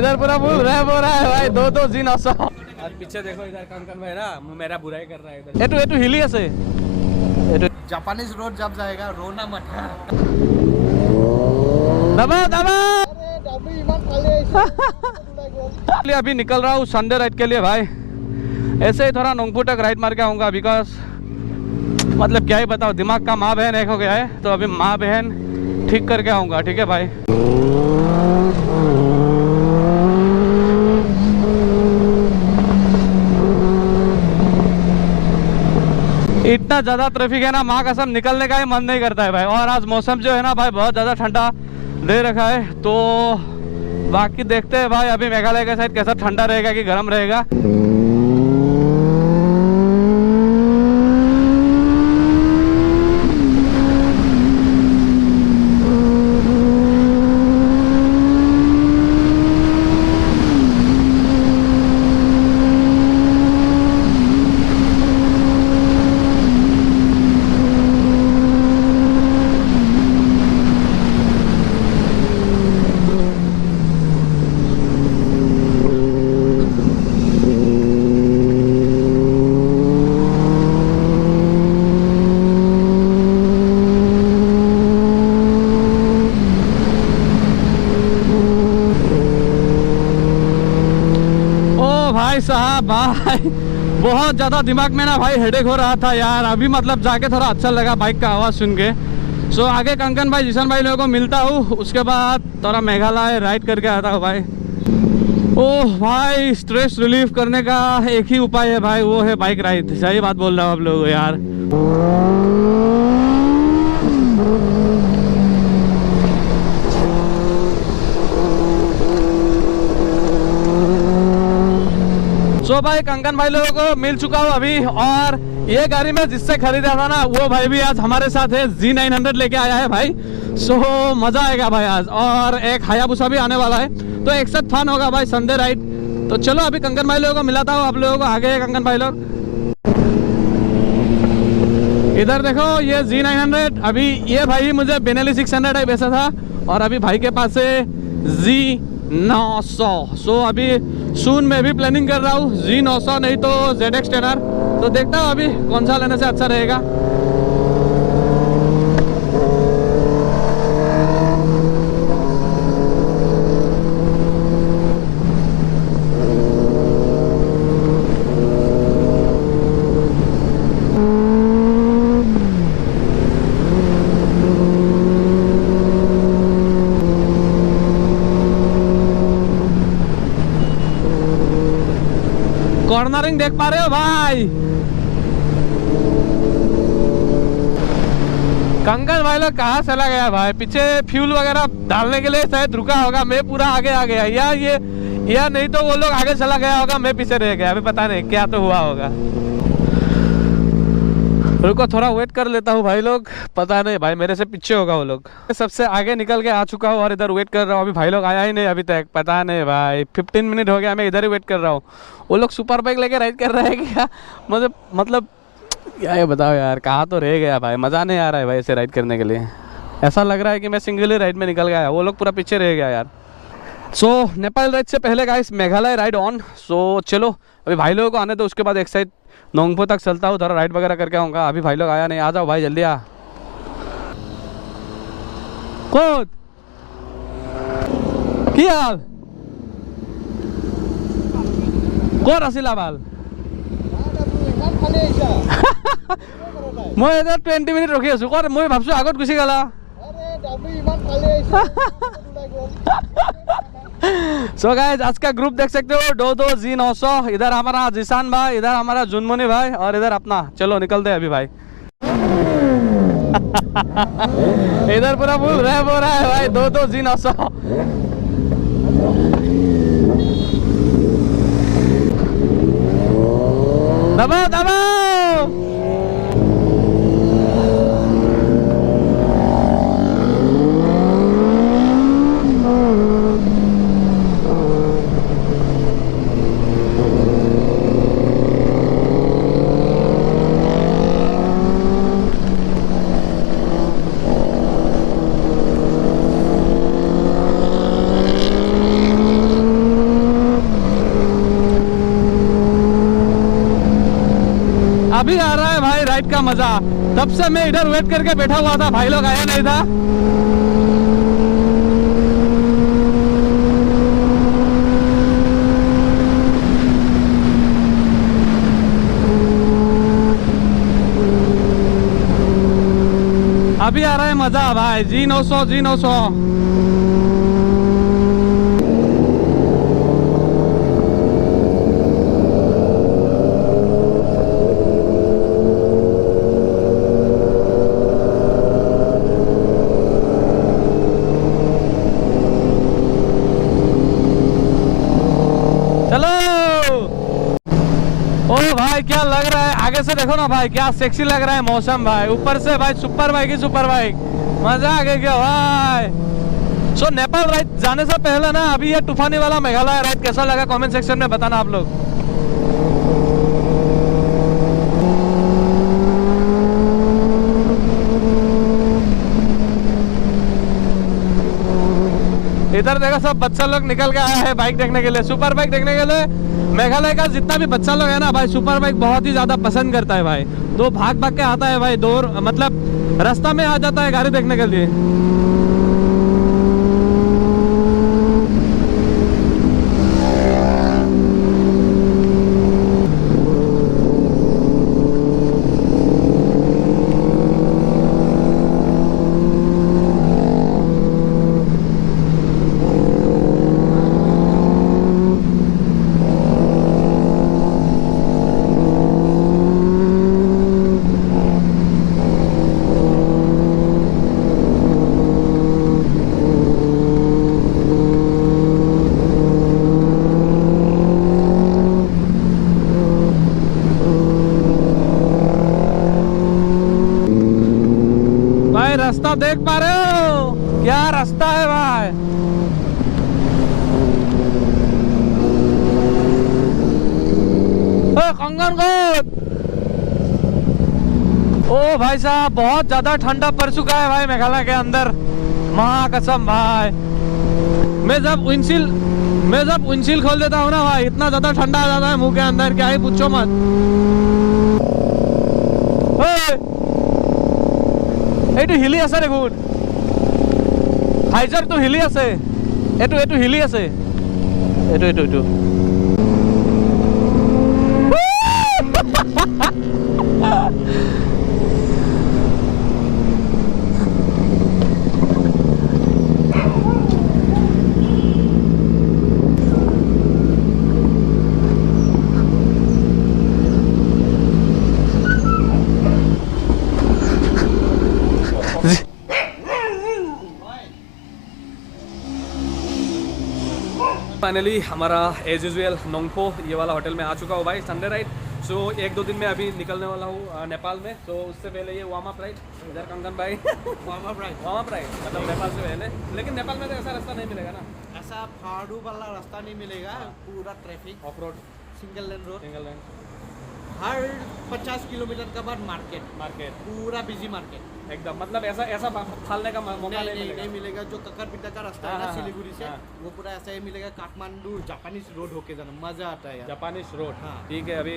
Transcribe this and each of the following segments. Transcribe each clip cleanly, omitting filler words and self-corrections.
इधर पूरा full rap हो रहा है भाई, दो दो जी 900। और पीछे देखो इधर कंकन भाई ना मेरा बुराई कर रहा है इधर। एटू हिली আছে जापानीज रोड जब जाएगा रोना मत। दबा दबा। अभी निकल रहा हूँ संडे राइड के लिए भाई। ऐसे ही थोड़ा नोंगपू तक राइड मार के आऊँगा बिकॉज मतलब क्या ही बताओ, दिमाग का माँ बहन एक हो गया है, तो अभी माँ बहन ठीक करके आऊँगा। ठीक है भाई। इतना ज़्यादा ट्रैफिक है ना, माँ कसम निकलने का ही मन नहीं करता है भाई। और आज मौसम जो है ना भाई बहुत ज़्यादा ठंडा दे रखा है, तो बाकी देखते हैं भाई अभी मेघालय के साइड कैसा ठंडा रहेगा कि गर्म रहेगा। भाई साहब भाई बहुत ज़्यादा दिमाग में ना भाई हेडेक हो रहा था यार। अभी मतलब जाके थोड़ा अच्छा लगा बाइक का आवाज़ सुन के। सो आगे कंकन भाई जिशन भाई लोगों को मिलता हूँ, उसके बाद थोड़ा मेघालय राइड करके आता हूँ भाई। ओह भाई स्ट्रेस रिलीफ करने का एक ही उपाय है भाई, वो है बाइक राइड। सही बात बोल रहा हूँ आप लोग यार। सो भाई कंकन भाई लोगों को मिल चुका हूँ अभी, और ये गाड़ी में जिससे खरीदा था ना वो भाई भी आज हमारे साथ है। Z900 लेके आया है भाई। सो मजा आएगा भाई आज। और एक हायाबुसा भी आने वाला है, तो एक साथ फन होगा भाई संडे राइड। तो चलो अभी कंकन भाई लोगों को मिलाता हूँ आप लोगों को। आगे है कंकन भाई लोग। इधर देखो ये Z900, अभी ये भाई मुझे बेनेली 600 टाइप ऐसा था, और अभी भाई के पास है Z900। सो अभी सून में भी प्लानिंग कर रहा हूँ Z900 नहीं तो ZX 10R। तो देखता हूँ अभी कौन सा लेने से अच्छा रहेगा। कॉर्नरिंग देख पा रहे हो भाई? कंकन भाई लोग कहाँ चला गया भाई? पीछे फ्यूल वगैरह डालने के लिए शायद रुका होगा। मैं पूरा आगे आ गया, या नहीं तो वो लोग आगे चला गया होगा, मैं पीछे रह गया। अभी पता नहीं क्या तो हुआ होगा। रुको थोड़ा वेट कर लेता हूँ भाई लोग। पता नहीं भाई मेरे से पीछे होगा वो लोग। सबसे आगे निकल के आ चुका हूँ और इधर वेट कर रहा हूँ। अभी भाई लोग आया ही नहीं अभी तक। पता नहीं भाई 15 मिनट हो गया, मैं इधर ही वेट कर रहा हूँ। वो लोग सुपर बाइक लेके राइड कर रहे हैं क्या? मुझे मतलब क्या ये बताओ यार, कहाँ तो रह गया भाई। मज़ा नहीं आ रहा है भाई ऐसे राइड करने के लिए। ऐसा लग रहा है कि मैं सिंगल ही राइड में निकल गया, वो लोग पूरा पीछे रह गया यार। सो नेपाल राइड से पहले गाइस मेघालय राइड ऑन। सो चलो अभी भाई लोगों को आने तो उसके बाद एक साइड नोंगपो तक चलता हूँ, थोड़ा राइड वगैरह करके आऊँगा। अभी भाई लोग आया नहीं। आ जाओ भाई जल्दी आ। खुद क्या हाल कौन आसिला बाल? मैं इधर 20 मिनट रखी आছো। कौन मैं भाबছো আগত গুছি গলা। सो गाइस आज का ग्रुप देख सकते हो, दो Z900। इधर हमारा जिसान भाई, इधर हमारा जुनमुनी भाई, और इधर अपना। चलो निकलते हैं अभी भाई। इधर पूरा फुल रैप हो रहा है भाई, दो Z900। दबाओ दबाओ। अभी आ रहा है भाई राइड का मजा। तब से मैं इधर वेट करके बैठा हुआ था, भाई लोग आया नहीं था। अभी आ रहा है मजा भाई। G900 G900 चलो। ओ भाई क्या लग रहा है, आगे से देखो ना भाई, क्या सेक्सी लग रहा है मौसम भाई। ऊपर से भाई सुपर बाइक ही सुपर बाइक, मजा आ गया भाई। सो नेपाल राइड जाने से पहले ना अभी ये तूफानी वाला मेघालय राइड कैसा लगा कमेंट सेक्शन में बताना आप लोग। इधर देखो सब बच्चा लोग निकल के आया है बाइक देखने के लिए, सुपर बाइक देखने के लिए। मेघालय का जितना भी बच्चा लोग है ना भाई, सुपर बाइक बहुत ही ज्यादा पसंद करता है भाई। तो भाग भाग के आता है भाई, दूर मतलब रास्ता में आ जाता है गाड़ी देखने के लिए। भाई रास्ता देख पा रहे हो, क्या रास्ता है भाई। कंगन घाट। ओ भाई साहब बहुत ज्यादा ठंडा पड़ चुका है भाई मेघालय के अंदर, महाकसम भाई। मैं जब विंडशील्ड खोल देता हूँ ना भाई, इतना ज्यादा ठंडा आ जाता है मुंह के अंदर, क्या ही पूछो मत। এইটো হিলি আছে দেখোন, হাইজাৰটো হিলি আছে, এইটো হিলি আছে, এইটো फाइनली हमारा एज यूजुअल नोंगपो ये वाला होटल में आ चुका हूँ भाई, संडे राइड। सो 1-2 दिन में अभी निकलने वाला हूँ नेपाल में। तो उससे पहले ये वार्म अप राइड, इधर कंगन भाई वार्म अप राइड मतलब नेपाल से पहले। लेकिन नेपाल में तो ऐसा रास्ता नहीं मिलेगा ना, ऐसा फाड़ू वाला रास्ता नहीं मिलेगा। पूरा traffic, of road, single lane road, single line. Her 50 kilometre के बाद मार्केट, पूरा बिजी मार्केट एकदम। मतलब ऐसा फालने का मौका नहीं मिलेगा। जो कक्करपिट्टा का रास्ता है ना सिलीगुड़ी से, वो पूरा ऐसा ही मिलेगा। काठमांडू जापानीज रोड होके जाना, मजा आता है यार। जापानीज रोड, हाँ ठीक है। अभी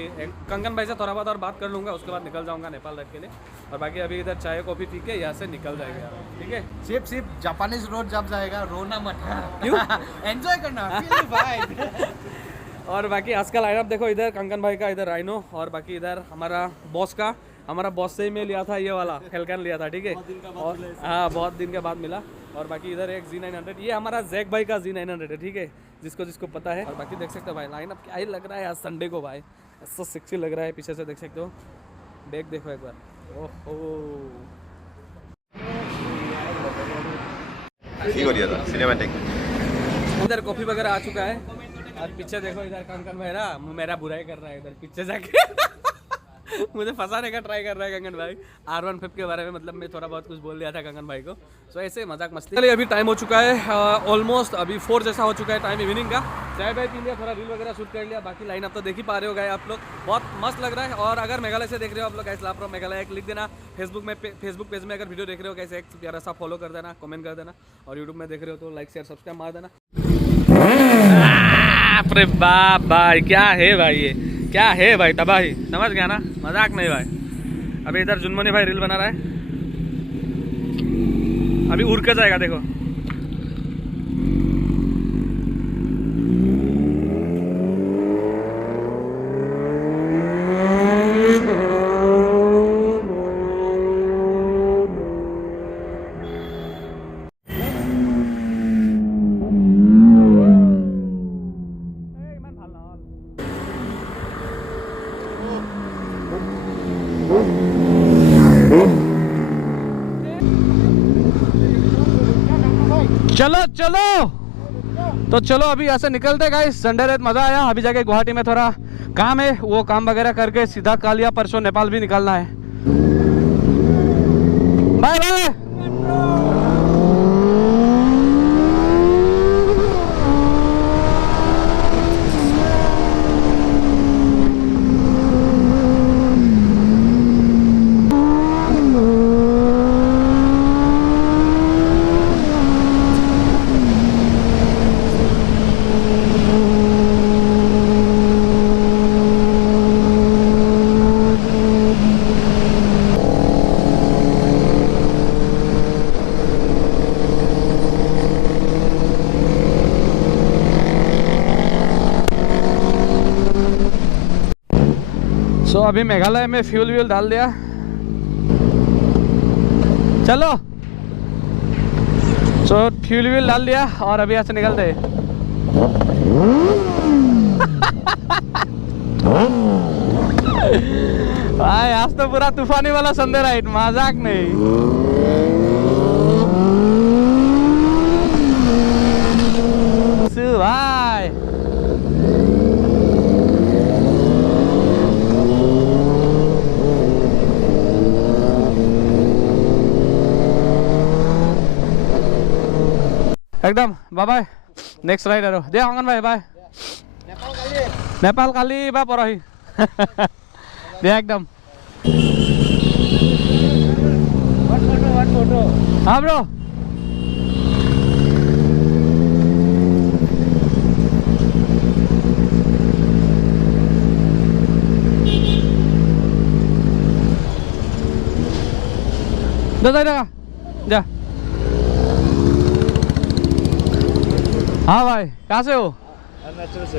कंगन भाई से थोड़ा बहुत और बात कर लूंगा, उसके बाद निकल जाऊंगा नेपाल राइड के लिए। और बाकी अभी इधर चाय कॉफी पी के यहाँ से निकल जाएगा, ठीक है। सिर्फ जापानीज रोड जब जाएगा रोना मत, क्यों एंजॉय करना, फील वाइब। और बाकी आज का लाइनअप देखो, इधर कंगन भाई का, इधर राइनो, और बाकी इधर हमारा बॉस का। हमारा बॉस से ही मैं लिया था ये वाला फेल्कन लिया था, ठीक है। और हाँ बहुत दिन के बाद मिला। और बाकी इधर एक G900, ये हमारा जैक भाई का G900 है, ठीक है, जिसको पता है। और बाकी देख सकते हो भाई लाइनअप क्या ही लग रहा है आज संडे को भाई, ऐसा सेक्सी लग रहा है। पीछे से देख सकते हो, बैग देखो एक बार। ओहो इधर कॉफी वगैरह आ चुका है। और पीछे देखो, इधर कंगन भाई ना मेरा बुराई कर रहा है इधर पीछे जाके मुझे फंसाने का ट्राई कर रहा है कंगन भाई R15 के बारे में। मतलब मैं थोड़ा बहुत कुछ बोल दिया था कंगन भाई को, सो ऐसे मजाक मस्ती। चलिए अभी टाइम हो चुका है ऑलमोस्ट अभी 4 जैसा हो चुका है टाइम इवनिंग का। चाय भाई पी लिया, थोड़ा रील वगैरह शूट कर लिया। बाकी लाइन आप तो देख ही पा रहे हो गए आप लोग, बहुत मस्त लग रहा है। और अगर मेघालय से देख रहे हो आप लोग, कैसे लाभ मेघालय एक लिख देना। फेसबुक पेज में अगर वीडियो देख रहे हो कैसे, एक प्यारा सा फॉलो कर देना, कमेंट कर देना। और यूट्यूब में देख रहे हो तो लाइक शेयर सब्सक्राइब मार देना। अरे बाप भाई क्या है भाई, ये क्या है भाई तबाही, समझ गया ना, मजाक नहीं भाई। अभी इधर जुनमनी भाई रील बना रहा है, अभी उड़ के जाएगा देखो। चलो चलो तो चलो अभी यहाँ से निकलते गाइस। संडे रात मजा आया। अभी जाके गुवाहाटी में थोड़ा काम है, वो काम वगैरह करके सीधा कल या परसों नेपाल भी निकलना है। Bye bye. सो अभी मेघालय में फ्यूल व्यूल डाल दिया। चलो सो फ्यूल व्यूल डाल दिया और अभी यहाँ से निकलते भाई। आज तो पूरा तूफानी वाला संडे राइड, मजाक नहीं। भाई एकदम बाय बाय। नेक्स्ट राइड आरो दे अंगन भाई बाय। नेपाल काली बा परही दे एकदम। हाँ ब्रो जा जा। हाँ भाई कहाँ से हो?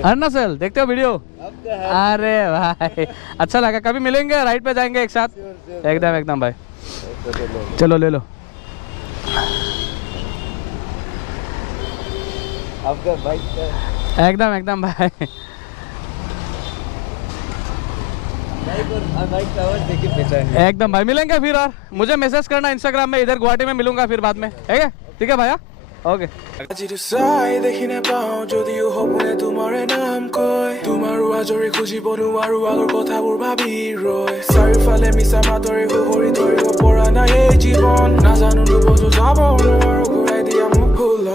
अरुणाचल। देखते हो वीडियो? अरे भाई अच्छा लगा, कभी मिलेंगे, राइड पे जाएंगे एक साथ। एकदम एकदम भाई। चलो ले लो आपका बाइक। एकदम एकदम भाई। एकदम भाई मिलेंगे फिर, और मुझे मैसेज करना इंस्टाग्राम में, इधर गुवाहाटी में मिलूंगा फिर बाद में। ठीक है भैया ओके। আজিটো চাই দেখি নাপাওঁ যদিও সপোনে তোমাৰে নাম কয়, তোমাৰো আজৰি খুজিব নোৱাৰো আগৰ কথাবোৰ ভাবি ৰয়। চাৰিওফালে মিছা মাতৰে সুহৰি ধৰিব পৰা নাই এই জীৱন, নাজানো দুবছৰ যাব নোৱাৰো ঘূৰাই দিয়া মোক ভুল